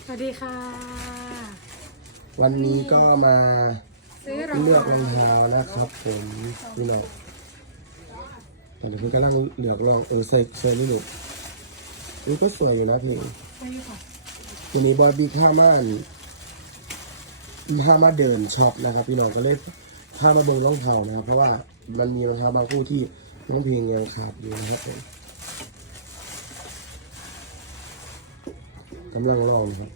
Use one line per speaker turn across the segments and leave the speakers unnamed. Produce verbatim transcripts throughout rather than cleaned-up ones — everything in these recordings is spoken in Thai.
วัสดีค่ะ
วันนี้ก็มาเลือกรองเท้า
ซื้อ
นะครับผมพี่น้องแต่เดี๋ยวพี่กำลังเลือกรองเออใส่เสื้อนี่หนูนี่ก็สวยอยู่นะพี่วันนี้บอยบิ๊กห้าม่านห้ามาเดินช็อปนะครับพี่น้องก็เลยห้ามาเบิ่งรองเท้านะครับเพราะว่ามันมีรองเท้าบางคู่ที่น้องเพลงยังขาดอยู่นะครับผมกำลังลองครับ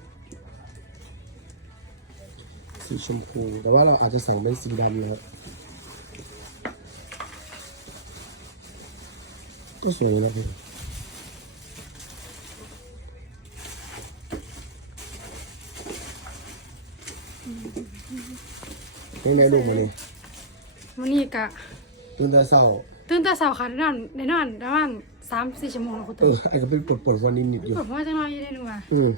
สีชมพูแต่ว่าเราอาจจะสั่งเป็นสีดำนะครับก็สวยนะพี่ไม่แน่ลูกมาเลย
วันนี้กะ
ตื่นแต่เช้า
ตื่นแต่เช้าค่ะได้นอนได้นอนประมาณสามสี่ชั่วโมงแล้วคุณ
เอ
ตื่
อน ไอ้ก็เป็นปวดปวดวันนิดนิดอยู่
ปวดเพราะว่าจะนอนอยู่ได้หนึ่งวัน
อืม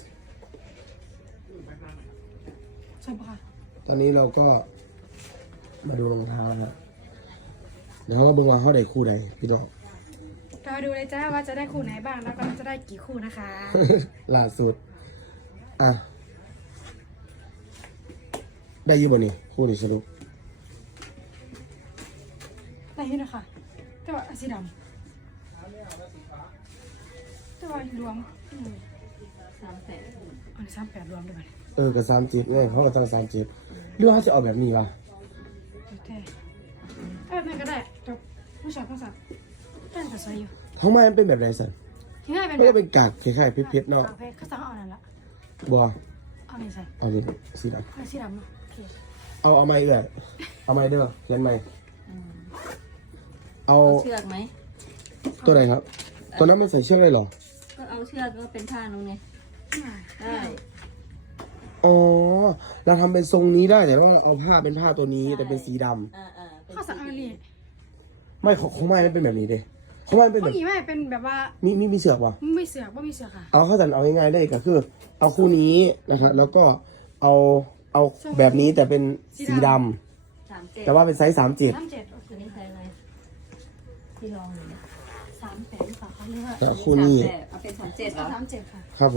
ใช่ปะคะ
ตอนนี้เราก็มาดูรองเท้าครับเดี๋ยวเราเบิ่งว่าเขาได้คู่ใดพี่น้อง
เราดูเลยจ้าว่าจะได้คู่ไหนบ้างแล้วก็จะได้กี่คู่นะคะ
ล่าสุดอ่ะได้อยี่บ่นี่คู่นี้สรุป
ได้ยินนะคะแต่ว่าสีดำแต่ว่ารวมอืม
สามแสน
อันนี้สามแปดรวมด้วยกัน
เออกับสามเจ็ดเนี่ยเขาก็ตั้งสามเจ็ดหรือว่าเขาจะเอาแบบนี้ป่ะ
โอเคเออนั่นก็ได้จบผู้ชายผู้สาวแต่งแต่สวยอยู่
ท้องไม้มันเป็นแบบไหนสัน
ที่ง่ายเป็น
ไม่
แบ
ได้
บ
เป็นกากคล้ายๆเพชรๆเนาะ
โอเคเขาสั่งเอาอันนั้นละ
บัว
เอานี่ใส่
เอาดิสีด
เอาสีดำเนาะโอเค
ำเอาเอาไม้เอื้อเอาไม้เด้อเขียนไม้เอา
เอาเชือกไหม
ตัวไหนครับตัวนั้นมันใส่เชือกเลยเหรอ
ก็เอาเชือกก็เป็นผ้าตรงนี้ได้
อ๋อเราทำเป็นทรงนี้ได้แต่ว่าเอาผ้าเป็นผ้าตัวนี้แต่เป็นสีดำ
อ่าอ่าเป็น
เขาสั่งเอาอันนี้
ไม่ของของไม้มันเป็นแบบนี้เด้ของไม้มันเป็นแบ
ผู้
บ
หญิงไม่เป็นแบบว่า
มีมีมีเสือกป่ะ
ไม่เสือกว่ามีเสือกค่ะ
เอาเข้าใจเอาง่ายๆได้ก็คือ เอาคู่นี้นะครับแล้วก็เอาเอาแบบนี้แต่เป็นสีดำ
สามเจ็ด
แต่ว่าเป็นไซส์สามเจ็ด
สามเจ็ดโอเค
ตัวนี้ใช้อะไรที่ลองอยู่เนี่ย
สามแปดหรือเปล่าเขาเรียกว่า
แต่คู่นี้
สามแปดเอาเป็นสามเจ็ดเหรอ
สามเจ็ดค่ะ
ครับผม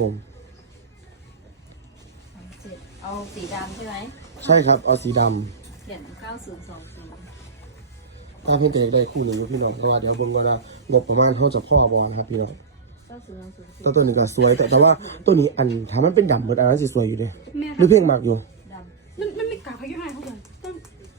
สามเจ็ดเอาสีดำใช่ไหม
ใช่ครับเอาสีด
เขียนเก้าศูนย์สองสี่
ำถ้าเพียงแต่ได้คู่หนึ่งพี่น้องเพราะว่าเดี๋ยวเบิ่งก่อนนะงบประมาณเขาจะพ่อบอลครับพี่น้อง
เก้าศูนย์สองศูนย์สี่
แล้วตัวนี้ก็สวยแต่แต่ว่าตัวนี้อันถ้ามันเป็นดำหมดอันนั้นสิสวยอยู่เด้
แม่
หรือเพียงมากอยู่
ด
มันมันไม่กลับพายุให้เขาเลยต้อง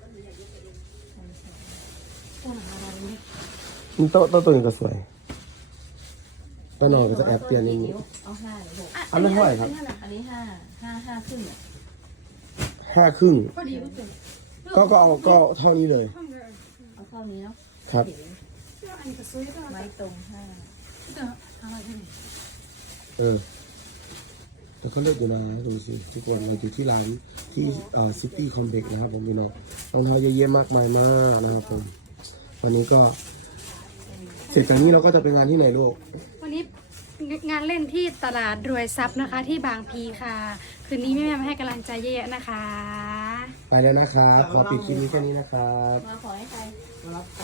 ตัวหนังอะไรนี่
นี่ตัวตัวตัวนี้ก็สวยตัวน้องก็จะแอบเปลี่ยนนิดนึง
เอาห้าหรือหก
อันนั้นเท่าไหร่ครับ
อันนี้ห้าห้าห้าครึ่งอ่ะ
ห้าครึ่ง
พอดีก็เต็ม
ก็ก็เอาก็เท่านี้เลย
ห้องเลย
เอาเท่านี้เนาะ
ครับ
เห็น
เสื้ออันนี้ก็สวยก็
ไว้ตรงห้า
เสื้ออะไรที่นี่
เออแต่เขาเลือกอยู่นะดูสิทุกวันเราอยู่ที่ร้านที่เอ่อซิตี้คอมเบกนะครับผมพี่น้องรองเท้าเยอะแยะมากมายมากนะครับผมวันนี้ก็เสร็จจากนี้เราก็จะไปงานที่ไหนลูก
วันนี้งานเล่นที่ตลาดรวยทรัพย์นะคะ ที่บางพีค่ะ คืนนี้แม่แม่มาให้กำลังใจเยอะๆนะคะ
ไปแล้วนะครับขอปิดคลิปนี้แค่นี้นะครับ
มาขอให้ใคร